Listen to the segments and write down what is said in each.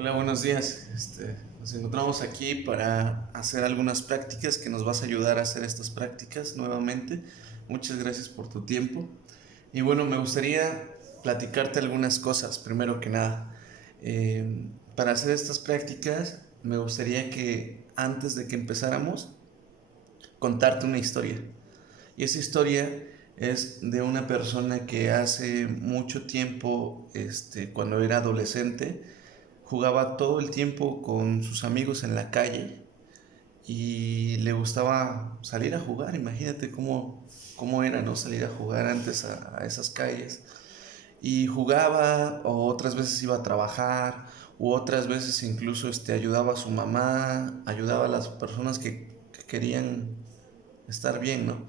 Hola, buenos días. Nos encontramos aquí para hacer algunas prácticas que nos vas a ayudar a hacer estas prácticas nuevamente. Muchas gracias por tu tiempo. Y bueno, me gustaría platicarte algunas cosas, primero que nada. Para hacer estas prácticas, me gustaría que antes de que empezáramos, contarte una historia. Y esa historia es de una persona que hace mucho tiempo, cuando era adolescente, jugaba todo el tiempo con sus amigos en la calle y le gustaba salir a jugar. Imagínate cómo era, ¿no? Salir a jugar antes a esas calles. Y jugaba, o otras veces iba a trabajar, u otras veces incluso ayudaba a su mamá, ayudaba a las personas que querían estar bien, ¿no?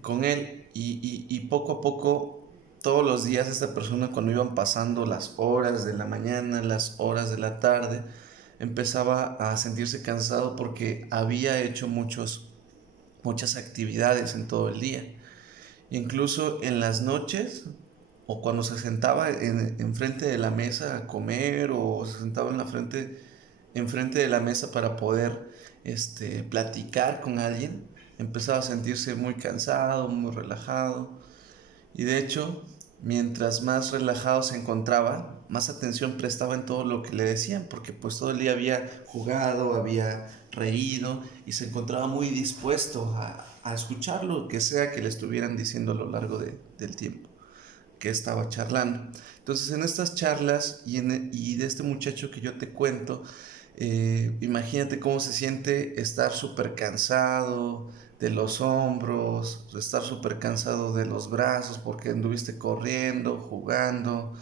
Con él y poco a poco, todos los días esta persona, cuando iban pasando las horas de la mañana, las horas de la tarde, empezaba a sentirse cansado porque había hecho muchas actividades en todo el día. Incluso en las noches o cuando se sentaba enfrente de la mesa a comer o se sentaba enfrente de la mesa para poder platicar con alguien, empezaba a sentirse muy cansado, muy relajado. Y de hecho, mientras más relajado se encontraba, más atención prestaba en todo lo que le decían, porque pues todo el día había jugado, había reído y se encontraba muy dispuesto a escuchar lo que sea que le estuvieran diciendo a lo largo del tiempo que estaba charlando. Entonces, en estas charlas y de este muchacho que yo te cuento, imagínate cómo se siente estar súper cansado de los hombros, estar súper cansado de los brazos porque anduviste corriendo, jugando.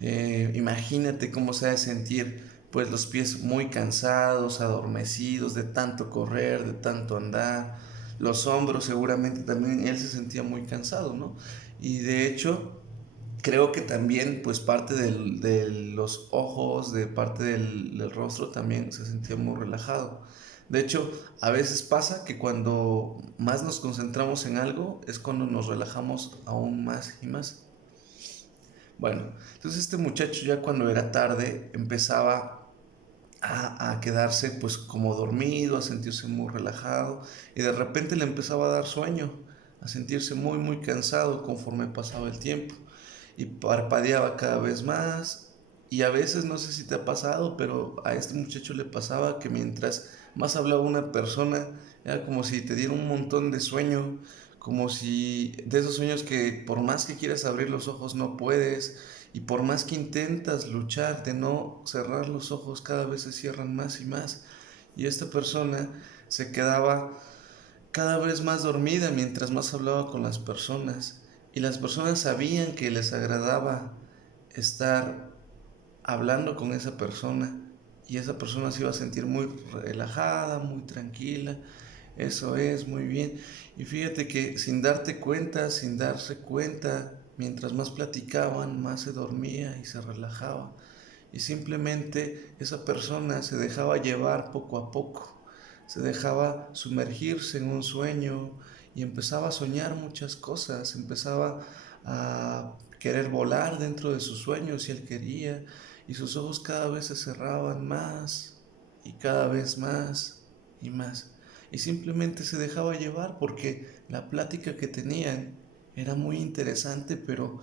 Imagínate cómo se ha de sentir pues los pies muy cansados, adormecidos de tanto correr, de tanto andar. Los hombros seguramente también él se sentía muy cansado, ¿no? Y de hecho creo que también pues parte de los ojos, de parte del rostro también se sentía muy relajado. De hecho, a veces pasa que cuando más nos concentramos en algo es cuando nos relajamos aún más y más. Bueno, entonces este muchacho ya cuando era tarde empezaba a quedarse pues como dormido, a sentirse muy relajado y de repente le empezaba a dar sueño, a sentirse muy cansado conforme pasaba el tiempo y parpadeaba cada vez más y a veces no sé si te ha pasado, pero a este muchacho le pasaba que mientras más hablaba una persona era como si te diera un montón de sueño, como si de esos sueños que por más que quieras abrir los ojos no puedes y por más que intentas luchar de no cerrar los ojos cada vez se cierran más y más y esta persona se quedaba cada vez más dormida mientras más hablaba con las personas y las personas sabían que les agradaba estar hablando con esa persona y esa persona se iba a sentir muy relajada, muy tranquila. Eso es, muy bien. Y fíjate que sin darte cuenta, sin darse cuenta, mientras más platicaban, más se dormía y se relajaba. Y simplemente esa persona se dejaba llevar poco a poco, se dejaba sumergirse en un sueño y empezaba a soñar muchas cosas, empezaba a querer volar dentro de sus sueños si él quería, y sus ojos cada vez se cerraban más y cada vez más y más. Y simplemente se dejaba llevar porque la plática que tenían era muy interesante, pero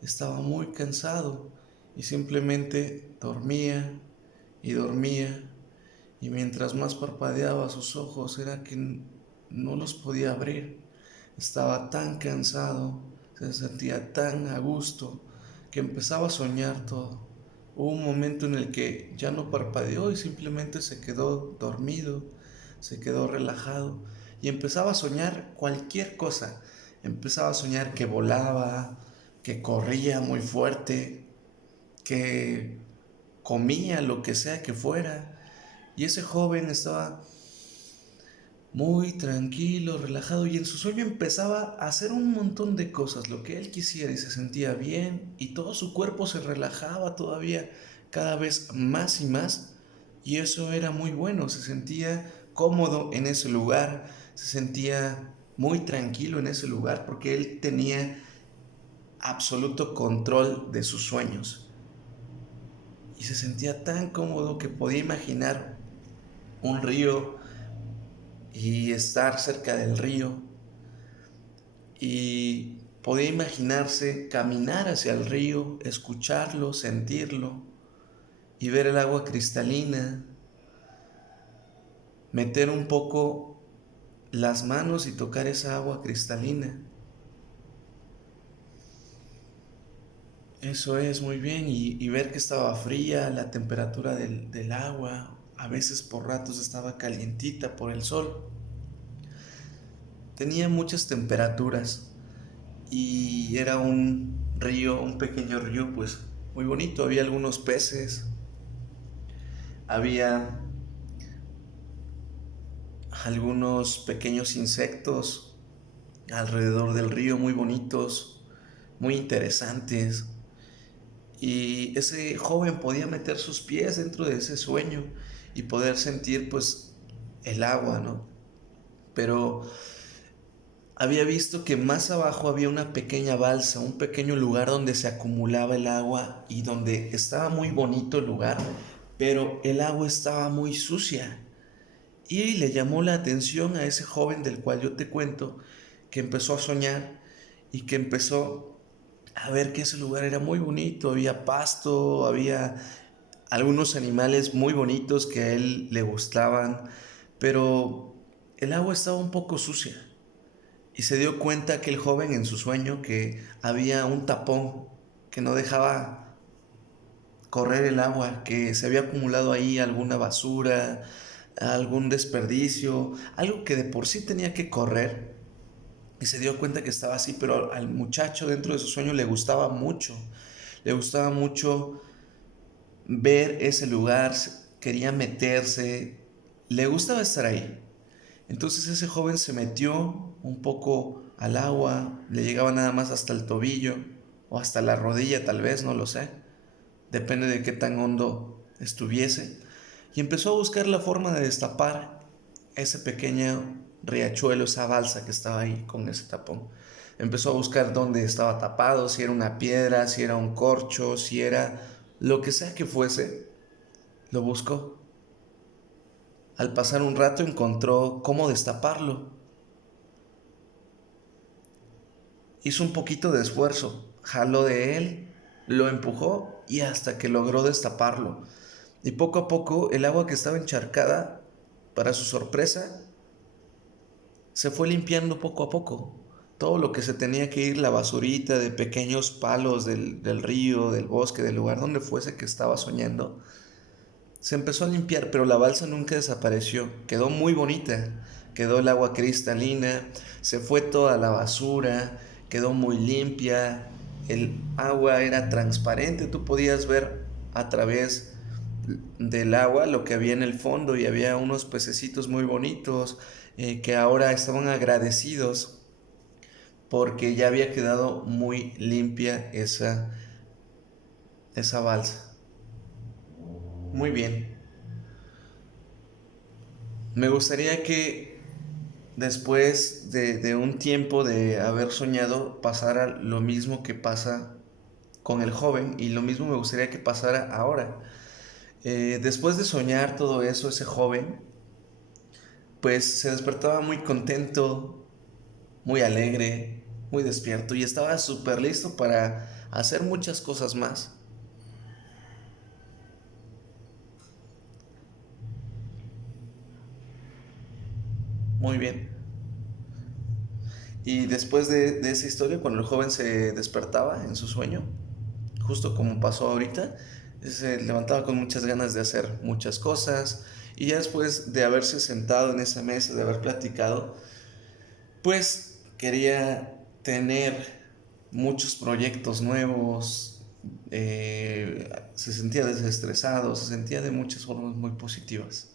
estaba muy cansado y simplemente dormía y dormía y mientras más parpadeaba sus ojos era que no los podía abrir. Estaba tan cansado, se sentía tan a gusto que empezaba a soñar todo. Hubo un momento en el que ya no parpadeó y simplemente se quedó dormido, se quedó relajado y empezaba a soñar cualquier cosa. Empezaba a soñar que volaba, que corría muy fuerte, que comía lo que sea que fuera. Y ese joven estaba muy tranquilo, relajado y en su sueño empezaba a hacer un montón de cosas, lo que él quisiera y se sentía bien y todo su cuerpo se relajaba todavía cada vez más y más y eso era muy bueno, se sentía cómodo en ese lugar, se sentía muy tranquilo en ese lugar porque él tenía absoluto control de sus sueños. Y y se sentía tan cómodo que podía imaginar un río y estar cerca del río, y podía imaginarse caminar hacia el río, escucharlo, sentirlo y ver el agua cristalina, meter un poco las manos y tocar esa agua cristalina. Eso es, muy bien, y ver que estaba fría, la temperatura del agua, a veces por ratos estaba calientita por el sol. Tenía muchas temperaturas y era un río, un pequeño río, pues muy bonito. Había algunos peces, había algunos pequeños insectos alrededor del río, muy bonitos, muy interesantes. Y ese joven podía meter sus pies dentro de ese sueño y poder sentir pues el agua, ¿no? Pero había visto que más abajo había una pequeña balsa, un pequeño lugar donde se acumulaba el agua y donde estaba muy bonito el lugar, pero el agua estaba muy sucia. Y le llamó la atención a ese joven del cual yo te cuento, que empezó a soñar y que empezó a ver que ese lugar era muy bonito, había pasto, había algunos animales muy bonitos que a él le gustaban, pero el agua estaba un poco sucia. Y se dio cuenta aquel joven en su sueño que había un tapón que no dejaba correr el agua, que se había acumulado ahí alguna basura, algún desperdicio, algo que de por sí tenía que correr. Y se dio cuenta que estaba así, pero al muchacho dentro de su sueño le gustaba mucho ver ese lugar, quería meterse, le gustaba estar ahí. Entonces ese joven se metió un poco al agua, le llegaba nada más hasta el tobillo o hasta la rodilla tal vez, no lo sé, depende de qué tan hondo estuviese, y empezó a buscar la forma de destapar ese pequeño riachuelo, esa balsa que estaba ahí con ese tapón. Empezó a buscar dónde estaba tapado, si era una piedra, si era un corcho, si era lo que sea que fuese, lo buscó. Al pasar un rato encontró cómo destaparlo. Hizo un poquito de esfuerzo, jaló de él, lo empujó y hasta que logró destaparlo. Y poco a poco el agua que estaba encharcada, para su sorpresa, se fue limpiando poco a poco. Todo lo que se tenía que ir, la basurita de pequeños palos del río, del bosque, del lugar donde fuese que estaba soñando, se empezó a limpiar, pero la balsa nunca desapareció. Quedó muy bonita. Quedó el agua cristalina, se fue toda la basura, quedó muy limpia. El agua era transparente, tú podías ver a través del agua lo que había en el fondo, y había unos pececitos muy bonitos que ahora estaban agradecidos porque ya había quedado muy limpia esa balsa. Muy bien. Me gustaría que después de un tiempo de haber soñado pasara lo mismo que pasa con el joven, y lo mismo me gustaría que pasara ahora. Después de soñar todo eso, ese joven pues se despertaba muy contento, muy alegre, muy despierto, y estaba súper listo para hacer muchas cosas más. Muy bien. Y después de esa historia, cuando el joven se despertaba en su sueño, justo como pasó ahorita, se levantaba con muchas ganas de hacer muchas cosas, y ya después de haberse sentado en esa mesa, de haber platicado, pues quería tener muchos proyectos nuevos, se sentía desestresado, se sentía de muchas formas muy positivas.